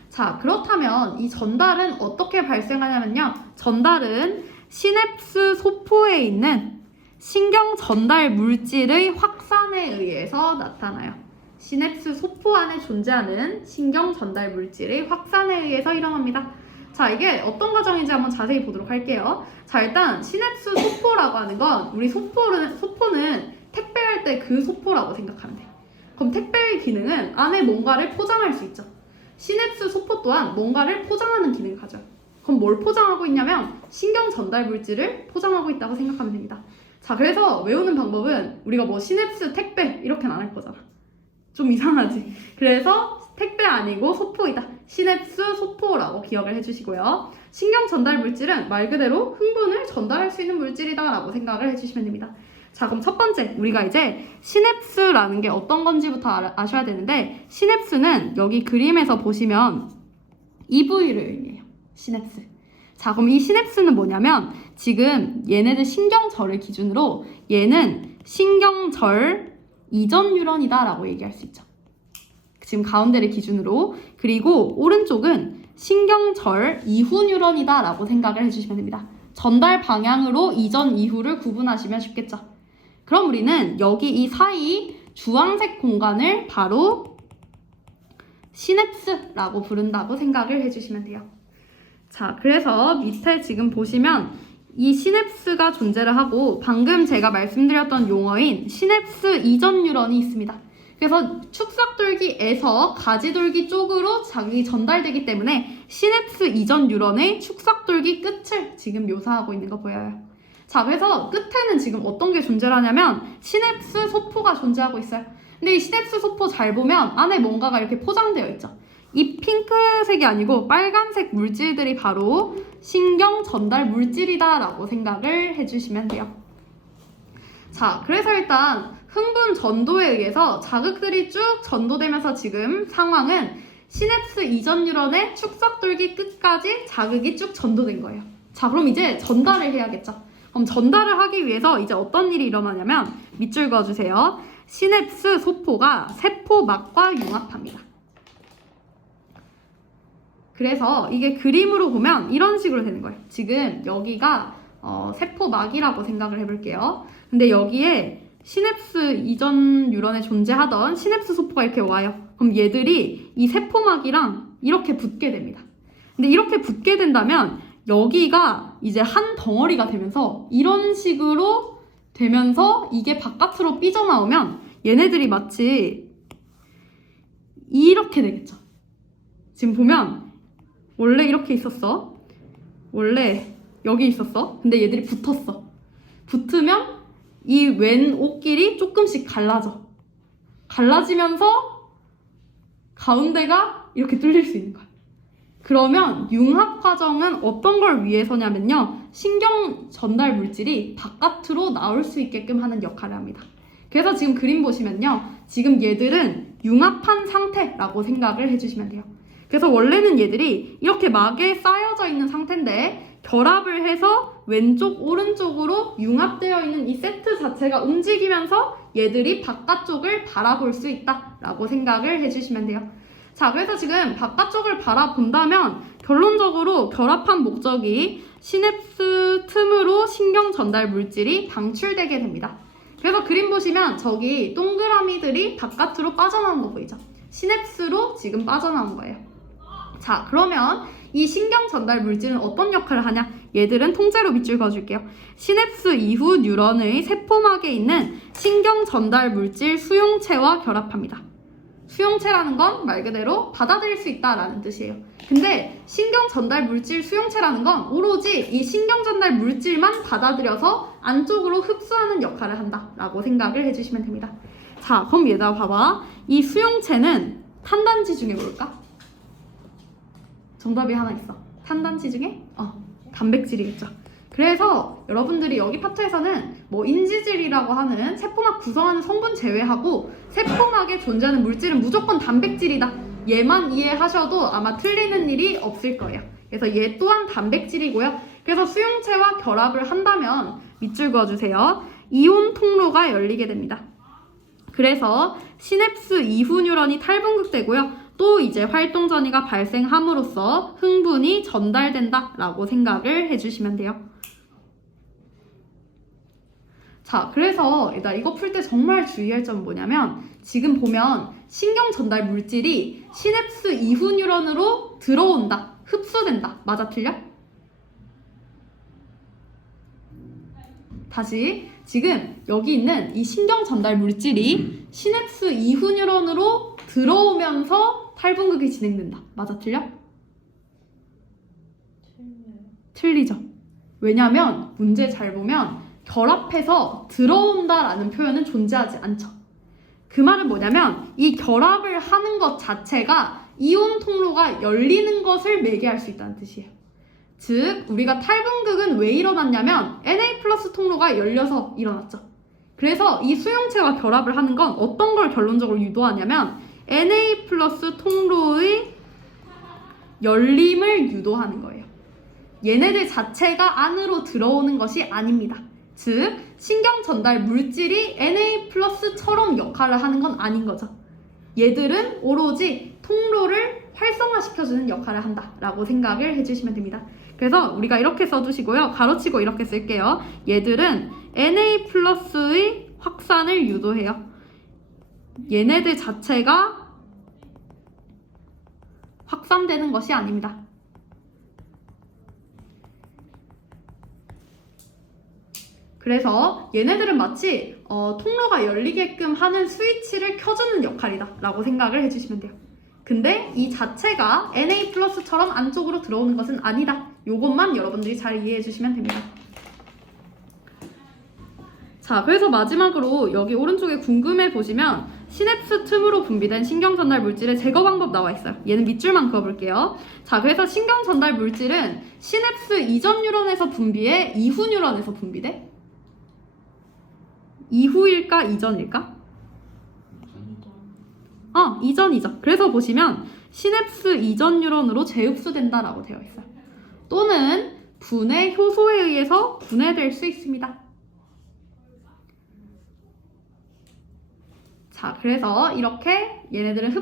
자, 그렇다면 이 전달은 어떻게 발생하냐면요. 전달은 시냅스 소포에 있는 신경 전달 물질의 확산에 의해서 나타나요. 시냅스 소포 안에 존재하는 신경 전달 물질의 확산에 의해서 일어납니다. 자, 이게 어떤 과정인지 한번 자세히 보도록 할게요. 자, 일단 시냅스 소포라고 하는 건 우리 소포는 택배할 때 그 소포라고 생각하면 돼요. 그럼 택배의 기능은 안에 뭔가를 포장할 수 있죠. 시냅스 소포 또한 뭔가를 포장하는 기능을 가져요. 그럼 뭘 포장하고 있냐면 신경 전달 물질을 포장하고 있다고 생각하면 됩니다. 자, 그래서 외우는 방법은 우리가 뭐 시냅스 택배 이렇게는 안 할 거잖아. 좀 이상하지? 그래서 택배 아니고 소포이다. 시냅스 소포라고 기억을 해주시고요. 신경 전달 물질은 말 그대로 흥분을 전달할 수 있는 물질이다 라고 생각을 해주시면 됩니다. 자, 그럼 첫 번째 우리가 이제 시냅스라는 게 어떤 건지부터 아셔야 되는데, 시냅스는 여기 그림에서 보시면 이 부위를 의미해요. 시냅스. 자, 그럼 이 시냅스는 뭐냐면 지금 얘네들 신경절을 기준으로 얘는 신경절 이전 뉴런이다 라고 얘기할 수 있죠. 지금 가운데를 기준으로. 그리고 오른쪽은 신경절 이후 뉴런이다 라고 생각을 해주시면 됩니다. 전달 방향으로 이전 이후를 구분하시면 쉽겠죠. 그럼 우리는 여기 이 사이 주황색 공간을 바로 시냅스라고 부른다고 생각을 해주시면 돼요. 자, 그래서 밑에 지금 보시면 이 시냅스가 존재를 하고 방금 제가 말씀드렸던 용어인 시냅스 이전 뉴런이 있습니다. 그래서 축삭돌기에서 가지돌기 쪽으로 자극이 전달되기 때문에 시냅스 이전 뉴런의 축삭돌기 끝을 지금 묘사하고 있는 거 보여요. 자, 그래서 끝에는 지금 어떤 게 존재하냐면 시냅스 소포가 존재하고 있어요. 근데 이 시냅스 소포 잘 보면 안에 뭔가가 이렇게 포장되어 있죠. 이 핑크색이 아니고 빨간색 물질들이 바로 신경 전달 물질이다 라고 생각을 해주시면 돼요. 자, 그래서 일단 흥분 전도에 의해서 자극들이 쭉 전도되면서 지금 상황은 시냅스 이전 뉴런의 축삭돌기 끝까지 자극이 쭉 전도된 거예요. 자, 그럼 이제 전달을 해야겠죠. 그럼 전달을 하기 위해서 이제 어떤 일이 일어나냐면 밑줄 그어주세요. 시냅스 소포가 세포막과 융합합니다. 그래서 이게 그림으로 보면 이런 식으로 되는 거예요. 지금 여기가 세포막이라고 생각을 해볼게요. 근데 여기에 시냅스 이전 뉴런에 존재하던 시냅스 소포가 이렇게 와요. 그럼 얘들이 이 세포막이랑 이렇게 붙게 됩니다. 근데 이렇게 붙게 된다면 여기가 이제 한 덩어리가 되면서 이런 식으로 되면서 이게 바깥으로 삐져나오면 얘네들이 마치 이렇게 되겠죠. 지금 보면 원래 이렇게 있었어. 원래 여기 있었어. 근데 얘들이 붙었어. 붙으면 이 왼 옷길이 조금씩 갈라져. 갈라지면서 가운데가 이렇게 뚫릴 수 있는 거야. 그러면 융합 과정은 어떤 걸 위해서냐면요. 신경 전달 물질이 바깥으로 나올 수 있게끔 하는 역할을 합니다. 그래서 지금 그림 보시면요. 지금 얘들은 융합한 상태라고 생각을 해주시면 돼요. 그래서 원래는 얘들이 이렇게 막에 쌓여져 있는 상태인데 결합을 해서 왼쪽 오른쪽으로 융합되어 있는 이 세트 자체가 움직이면서 얘들이 바깥쪽을 바라볼 수 있다라고 생각을 해주시면 돼요. 자, 그래서 지금 바깥쪽을 바라본다면 결론적으로 결합한 목적이 시냅스 틈으로 신경 전달 물질이 방출되게 됩니다. 그래서 그림 보시면 저기 동그라미들이 바깥으로 빠져나온 거 보이죠? 시냅스로 지금 빠져나온 거예요. 자, 그러면 이 신경 전달 물질은 어떤 역할을 하냐? 얘들은 통째로 밑줄 그어줄게요. 시냅스 이후 뉴런의 세포막에 있는 신경 전달 물질 수용체와 결합합니다. 수용체라는 건 말 그대로 받아들일 수 있다라는 뜻이에요. 근데 신경 전달 물질 수용체라는 건 오로지 이 신경 전달 물질만 받아들여서 안쪽으로 흡수하는 역할을 한다라고 생각을 해주시면 됩니다. 자, 그럼 얘들아 봐봐. 이 수용체는 탄단지 중에 뭘까? 정답이 하나 있어. 탄단지 중에? 단백질이겠죠. 그래서 여러분들이 여기 파트에서는 뭐 인지질이라고 하는 세포막 구성하는 성분 제외하고 세포막에 존재하는 물질은 무조건 단백질이다. 얘만 이해하셔도 아마 틀리는 일이 없을 거예요. 그래서 얘 또한 단백질이고요. 그래서 수용체와 결합을 한다면 밑줄 그어주세요. 이온 통로가 열리게 됩니다. 그래서 시냅스 이후 뉴런이 탈분극되고요. 또 이제 활동 전이가 발생함으로써 흥분이 전달된다라고 생각을 해주시면 돼요. 자, 그래서 일단 이거 풀 때 정말 주의할 점은 뭐냐면 지금 보면 신경 전달 물질이 시냅스 이후 뉴런으로 들어온다, 흡수된다. 맞아, 틀려? 다시 지금 여기 있는 이 신경 전달 물질이 시냅스 이후 뉴런으로 들어오면서 탈분극이 진행된다. 맞아, 틀려? 틀리죠. 왜냐면 문제 잘 보면 결합해서 들어온다라는 표현은 존재하지 않죠. 그 말은 뭐냐면 이 결합을 하는 것 자체가 이온 통로가 열리는 것을 매개할 수 있다는 뜻이에요. 즉 우리가 탈분극은 왜 일어났냐면 Na 플러스 통로가 열려서 일어났죠. 그래서 이 수용체가 결합을 하는 건 어떤 걸 결론적으로 유도하냐면 Na 플러스 통로의 열림을 유도하는 거예요. 얘네들 자체가 안으로 들어오는 것이 아닙니다. 즉 신경 전달 물질이 Na 플러스처럼 역할을 하는 건 아닌 거죠. 얘들은 오로지 통로를 활성화시켜주는 역할을 한다라고 생각을 해주시면 됩니다. 그래서 우리가 이렇게 써두시고요. 가로치고 이렇게 쓸게요. 얘들은 Na 플러스의 확산을 유도해요. 얘네들 자체가 확산되는 것이 아닙니다. 그래서 얘네들은 마치 통로가 열리게끔 하는 스위치를 켜주는 역할이다 라고 생각을 해주시면 돼요. 근데 이 자체가 Na 플러스처럼 안쪽으로 들어오는 것은 아니다. 요것만 여러분들이 잘 이해해 주시면 됩니다. 자, 그래서 마지막으로 여기 오른쪽에 궁금해 보시면 시냅스 틈으로 분비된 신경 전달 물질의 제거 방법 나와 있어요. 얘는 밑줄만 그어볼게요. 자, 그래서 신경 전달 물질은 시냅스 이전 뉴런에서 분비해 이후 뉴런에서 분비돼? 이후일까 이전일까? 이전이죠. 그래서 보시면 시냅스 이전 뉴런으로 재흡수된다라고 되어 있어요. 또는 분해 효소에 의해서 분해될 수 있습니다. 자, 그래서 이렇게 얘네들은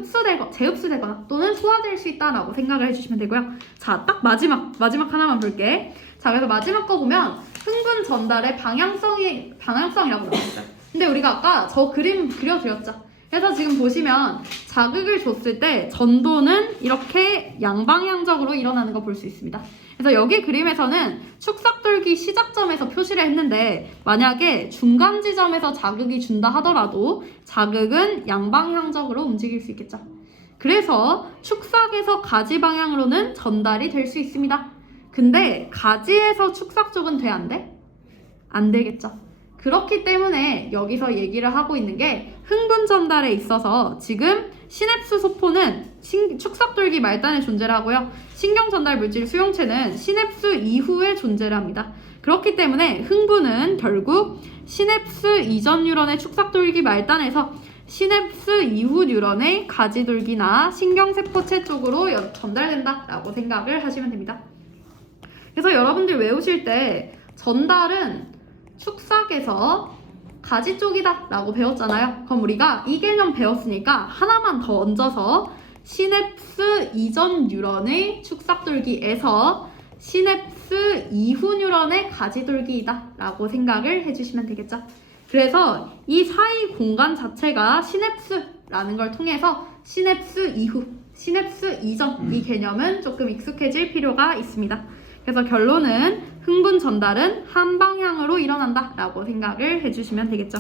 재흡수되거나 또는 소화될 수 있다라고 생각을 해주시면 되고요. 자, 딱 마지막 하나만 볼게. 자, 그래서 마지막 거 보면 흥분 전달의 방향성이라고 나왔어요. 근데 우리가 아까 저 그림 그려드렸죠. 그래서 지금 보시면 자극을 줬을 때 전도는 이렇게 양방향적으로 일어나는 거 볼 수 있습니다. 그래서 여기 그림에서는 축삭돌기 시작점에서 표시를 했는데 만약에 중간 지점에서 자극이 준다 하더라도 자극은 양방향적으로 움직일 수 있겠죠. 그래서 축삭에서 가지 방향으로는 전달이 될 수 있습니다. 근데 가지에서 축삭 쪽은 돼, 안 돼? 안 되겠죠. 그렇기 때문에 여기서 얘기를 하고 있는 게 흥분 전달에 있어서 지금 시냅스 소포는 축삭돌기 말단에 존재를 하고요. 신경 전달 물질 수용체는 시냅스 이후에 존재를 합니다. 그렇기 때문에 흥분은 결국 시냅스 이전 뉴런의 축삭돌기 말단에서 시냅스 이후 뉴런의 가지돌기나 신경세포체 쪽으로 전달된다라고 생각을 하시면 됩니다. 그래서 여러분들 외우실 때 전달은 축삭에서 가지 쪽이다 라고 배웠잖아요. 그럼 우리가 이 개념 배웠으니까 하나만 더 얹어서 시냅스 이전 뉴런의 축삭돌기에서 시냅스 이후 뉴런의 가지돌기이다 라고 생각을 해주시면 되겠죠. 그래서 이 사이 공간 자체가 시냅스라는 걸 통해서 시냅스 이후, 시냅스 이전 이 개념은 조금 익숙해질 필요가 있습니다. 그래서 결론은 흥분 전달은 한 방향으로 일어난다 라고 생각을 해주시면 되겠죠.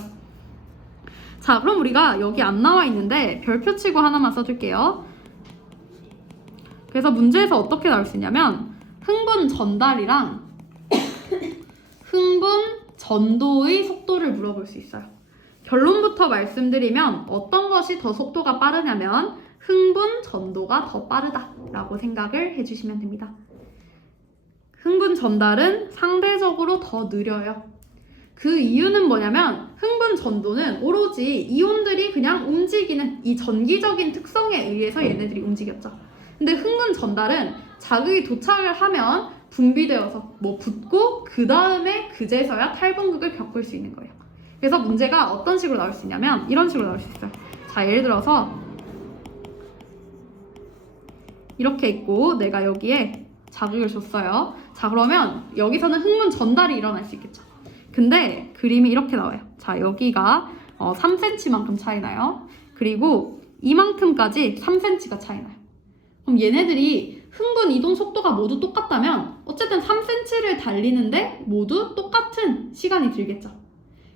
자, 그럼 우리가 여기 안 나와 있는데 별표 치고 하나만 써줄게요. 그래서 문제에서 어떻게 나올 수 있냐면 흥분 전달이랑 흥분 전도의 속도를 물어볼 수 있어요. 결론부터 말씀드리면 어떤 것이 더 속도가 빠르냐면 흥분 전도가 더 빠르다 라고 생각을 해주시면 됩니다. 흥분 전달은 상대적으로 더 느려요. 그 이유는 뭐냐면 흥분 전도는 오로지 이온들이 그냥 움직이는 이 전기적인 특성에 의해서 얘네들이 움직였죠. 근데 흥분 전달은 자극이 도착을 하면 분비되어서 붙고 그 다음에 그제서야 탈분극을 겪을 수 있는 거예요. 그래서 문제가 어떤 식으로 나올 수 있냐면 이런 식으로 나올 수 있어요. 자, 예를 들어서 이렇게 있고 내가 여기에 자극을 줬어요. 자, 그러면 여기서는 흥분 전달이 일어날 수 있겠죠. 근데 그림이 이렇게 나와요. 자, 여기가 3cm만큼 차이 나요. 그리고 이만큼까지 3cm가 차이 나요. 그럼 얘네들이 흥분 이동 속도가 모두 똑같다면 어쨌든 3cm를 달리는데 모두 똑같은 시간이 들겠죠.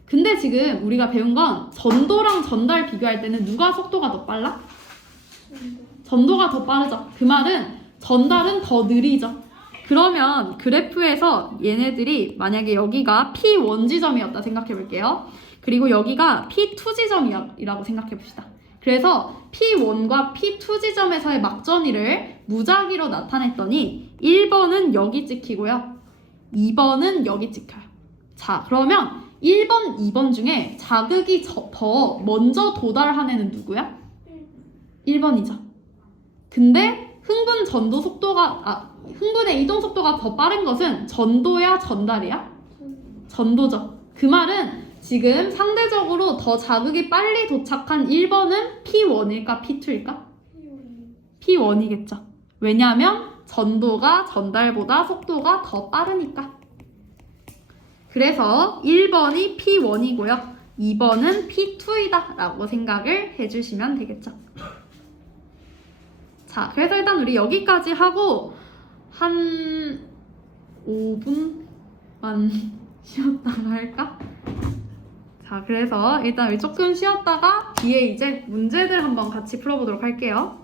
근데 지금 우리가 배운 건 전도랑 전달 비교할 때는 누가 속도가 더 빨라? 전도가 더 빠르죠. 그 말은 전달은 더 느리죠. 그러면 그래프에서 얘네들이 만약에 여기가 P1 지점이었다 생각해 볼게요. 그리고 여기가 P2 지점이라고 생각해 봅시다. 그래서 P1과 P2 지점에서의 막전이를 무작위로 나타냈더니 1번은 여기 찍히고요. 2번은 여기 찍혀요. 자, 그러면 1번, 2번 중에 자극이 더 먼저 도달한 애는 누구야? 1번이죠. 근데 흥분의 이동 속도가 더 빠른 것은 전도야, 전달이야? 전도죠. 그 말은 지금 상대적으로 더 자극이 빨리 도착한 1번은 P1일까, P2일까? P1이겠죠. 왜냐하면 전도가 전달보다 속도가 더 빠르니까. 그래서 1번이 P1이고요. 2번은 P2이다 라고 생각을 해주시면 되겠죠. 자, 그래서 일단 우리 여기까지 하고 한 5분만 쉬었다가 할까? 자, 그래서 일단 우리 조금 쉬었다가 뒤에 이제 문제들 한번 같이 풀어보도록 할게요.